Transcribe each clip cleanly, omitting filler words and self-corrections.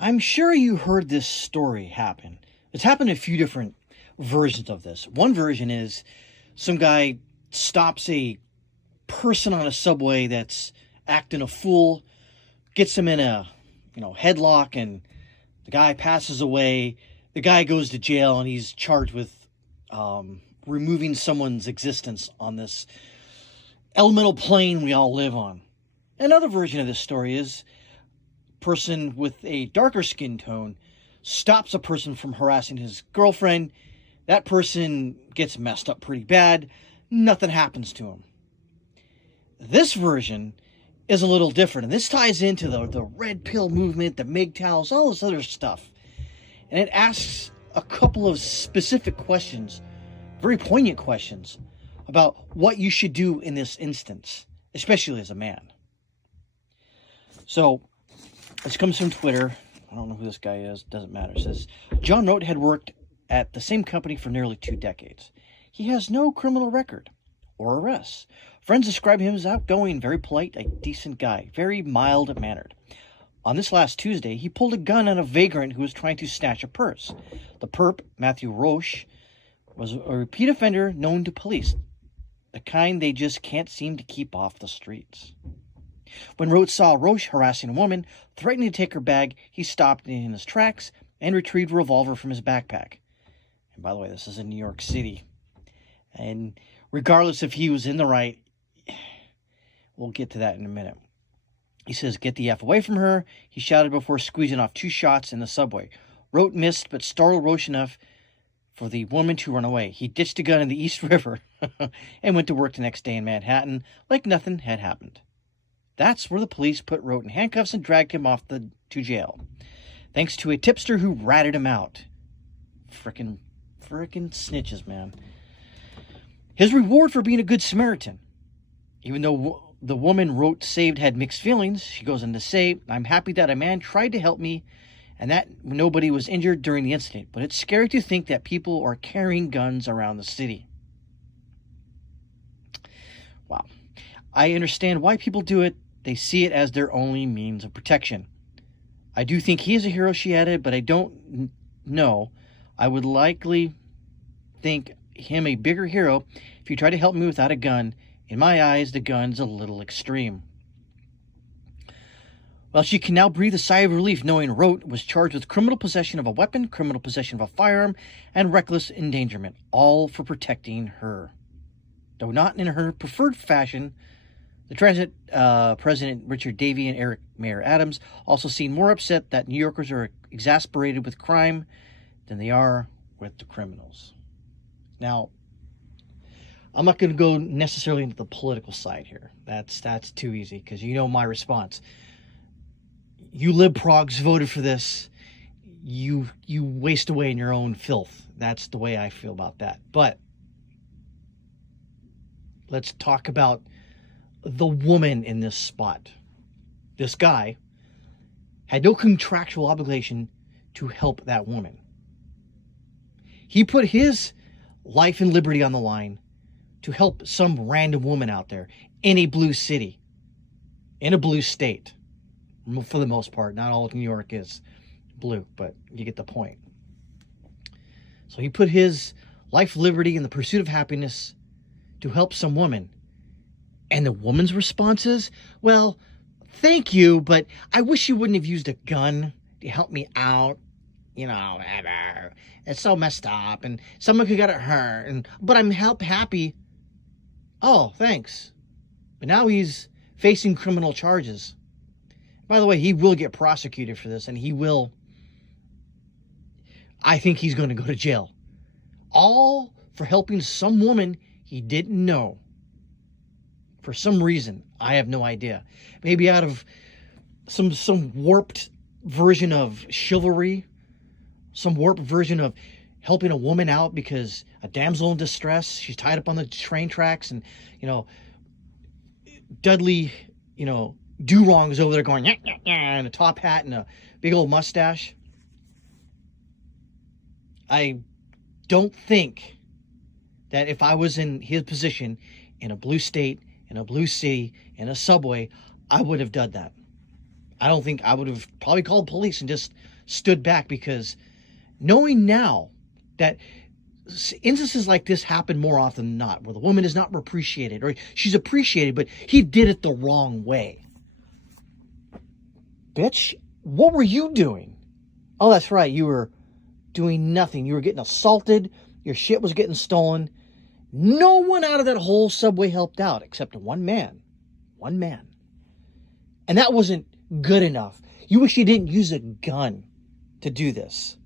I'm sure you heard this story happen. It's happened a few different versions of this. One version is some guy stops a person on a subway that's acting a fool, gets him in a headlock, and the guy passes away. The guy goes to jail, and he's charged with removing someone's existence on this elemental plane we all live on. Another version of this story is person with a darker skin tone stops a person from harassing his girlfriend. That person gets messed up pretty bad. Nothing happens to him. This version is a little different, and this ties into the red pill movement, the MGTOWs, all this other stuff. And it asks a couple of specific questions, very poignant questions, about what you should do in this instance, especially as a man. So, this comes from Twitter. I don't know who this guy is. Doesn't matter. It says, John Rote had worked at the same company for nearly 2 decades. He has no criminal record or arrests. Friends describe him as outgoing, very polite, a decent guy, very mild-mannered. On this last Tuesday, he pulled a gun on a vagrant who was trying to snatch a purse. The perp, Matthew Roche, was a repeat offender known to police, the kind they just can't seem to keep off the streets. When Rote saw Roche harassing a woman, threatening to take her bag, he stopped in his tracks and retrieved a revolver from his backpack. And by the way, this is in New York City. And regardless if he was in the right, we'll get to that in a minute. He says, "Get the F away from her," he shouted before squeezing off 2 shots in the subway. Rote missed, but startled Roche enough for the woman to run away. He ditched a gun in the East River and went to work the next day in Manhattan like nothing had happened. That's where the police put Rote in handcuffs and dragged him off to jail, thanks to a tipster who ratted him out. Frickin' snitches, man. His reward for being a good Samaritan. Even though the woman Rote saved had mixed feelings, she goes on to say, "I'm happy that a man tried to help me and that nobody was injured during the incident, but it's scary to think that people are carrying guns around the city." Wow. I understand why people do it. They see it as their only means of protection. I do think he is a hero, she added, but I don't know. I would likely think him a bigger hero if you try to help me without a gun. In my eyes, the gun's a little extreme. Well, she can now breathe a sigh of relief knowing Rote was charged with criminal possession of a weapon, criminal possession of a firearm, and reckless endangerment, all for protecting her. Though not in her preferred fashion, the transit President Richard Davey and Eric Mayor Adams also seem more upset that New Yorkers are exasperated with crime than they are with the criminals. Now, I'm not going to go necessarily into the political side here. That's too easy, because you know my response. You libprogs voted for this. You waste away in your own filth. That's the way I feel about that. But let's talk about the woman in this spot. This guy had no contractual obligation to help that woman. He put his life and liberty on the line to help some random woman out there in a blue city, in a blue state, for the most part. Not all of New York is blue, but you get the point. So he put his life, liberty, and the pursuit of happiness to help some woman. And the woman's response is, "Well, thank you, but I wish you wouldn't have used a gun to help me out. Whatever. It's so messed up, and someone could get hurt, but I'm happy. Oh, thanks." But now he's facing criminal charges. By the way, he will get prosecuted for this, and I think he's going to go to jail. All for helping some woman he didn't know. For some reason, I have no idea. Maybe out of some warped version of chivalry, some warped version of helping a woman out because a damsel in distress, she's tied up on the train tracks, and Dudley, do-wrong is over there going, "Yeah, yeah, yeah," and a top hat and a big old mustache. I don't think that if I was in his position, in a blue state, in a blue city, in a subway, I would have done that. I don't think I would have probably called police and just stood back, because knowing now that instances like this happen more often than not, where the woman is not appreciated, or she's appreciated, but he did it the wrong way. Bitch, what were you doing? Oh, that's right. You were doing nothing. You were getting assaulted. Your shit was getting stolen. No one out of that whole subway helped out except one man. One man. And that wasn't good enough. You wish you didn't use a gun to do this.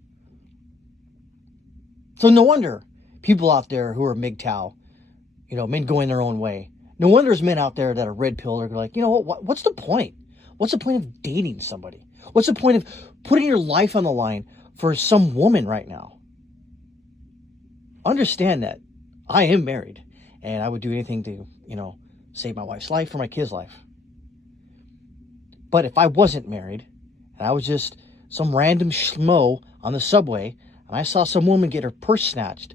So no wonder people out there who are MGTOW, men going their own way. No wonder there's men out there that are red pill. They're like, you know what? What's the point? What's the point of dating somebody? What's the point of putting your life on the line for some woman right now? Understand that I am married, and I would do anything to, save my wife's life or my kid's life. But if I wasn't married, and I was just some random schmo on the subway, and I saw some woman get her purse snatched,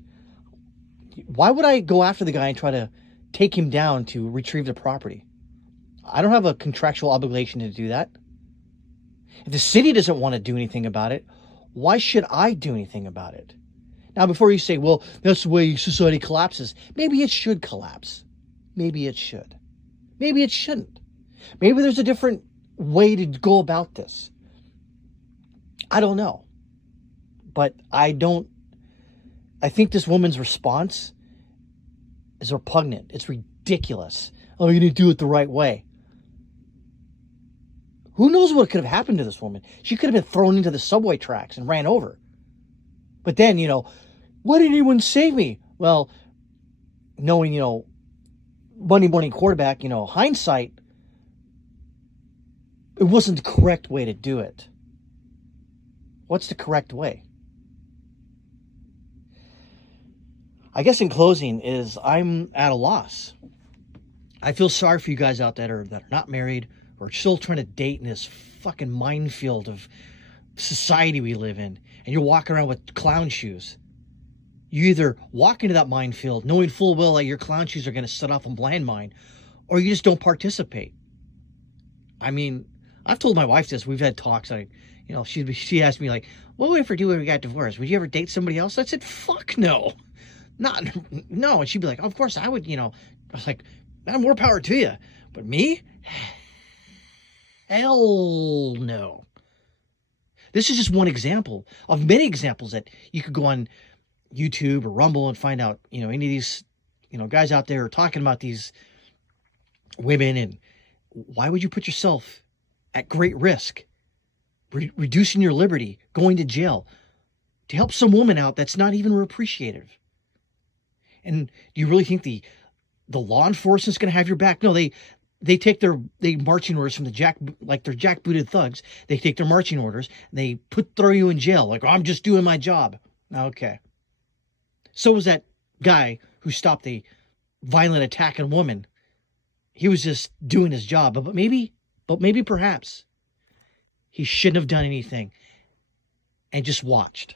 why would I go after the guy and try to take him down to retrieve the property? I don't have a contractual obligation to do that. If the city doesn't want to do anything about it, why should I do anything about it? Now, before you say, well, that's the way society collapses, maybe it should collapse. Maybe it should. Maybe it shouldn't. Maybe there's a different way to go about this. I don't know. But I think this woman's response is repugnant. It's ridiculous. Oh, you didn't do it the right way. Who knows what could have happened to this woman? She could have been thrown into the subway tracks and ran over. But then, why didn't anyone save me? Well, knowing, Monday morning quarterback, hindsight, it wasn't the correct way to do it. What's the correct way? I guess in closing is I'm at a loss. I feel sorry for you guys out there that are not married, or still trying to date in this fucking minefield of society we live in, and you're walking around with clown shoes. You either walk into that minefield knowing full well that your clown shoes are going to set off a landmine, or you just don't participate. I mean, I've told my wife this. We've had talks. She asked me, like, what would we ever do when we got divorced? Would you ever date somebody else? I said, fuck no. No. And she'd be like, of course I would, I was like, more power to you. But me? Hell no. This is just one example of many examples that you could go on YouTube or Rumble and find out, any of these, guys out there are talking about these women, and why would you put yourself at great risk, reducing your liberty, going to jail to help some woman out that's not even appreciative? And do you really think the law enforcement's going to have your back? No, they take their marching orders from they're jackbooted thugs. They take their marching orders, they throw you in jail. Like, I'm just doing my job. Okay. So was that guy who stopped the violent attack on woman. He was just doing his job. But maybe perhaps he shouldn't have done anything and just watched.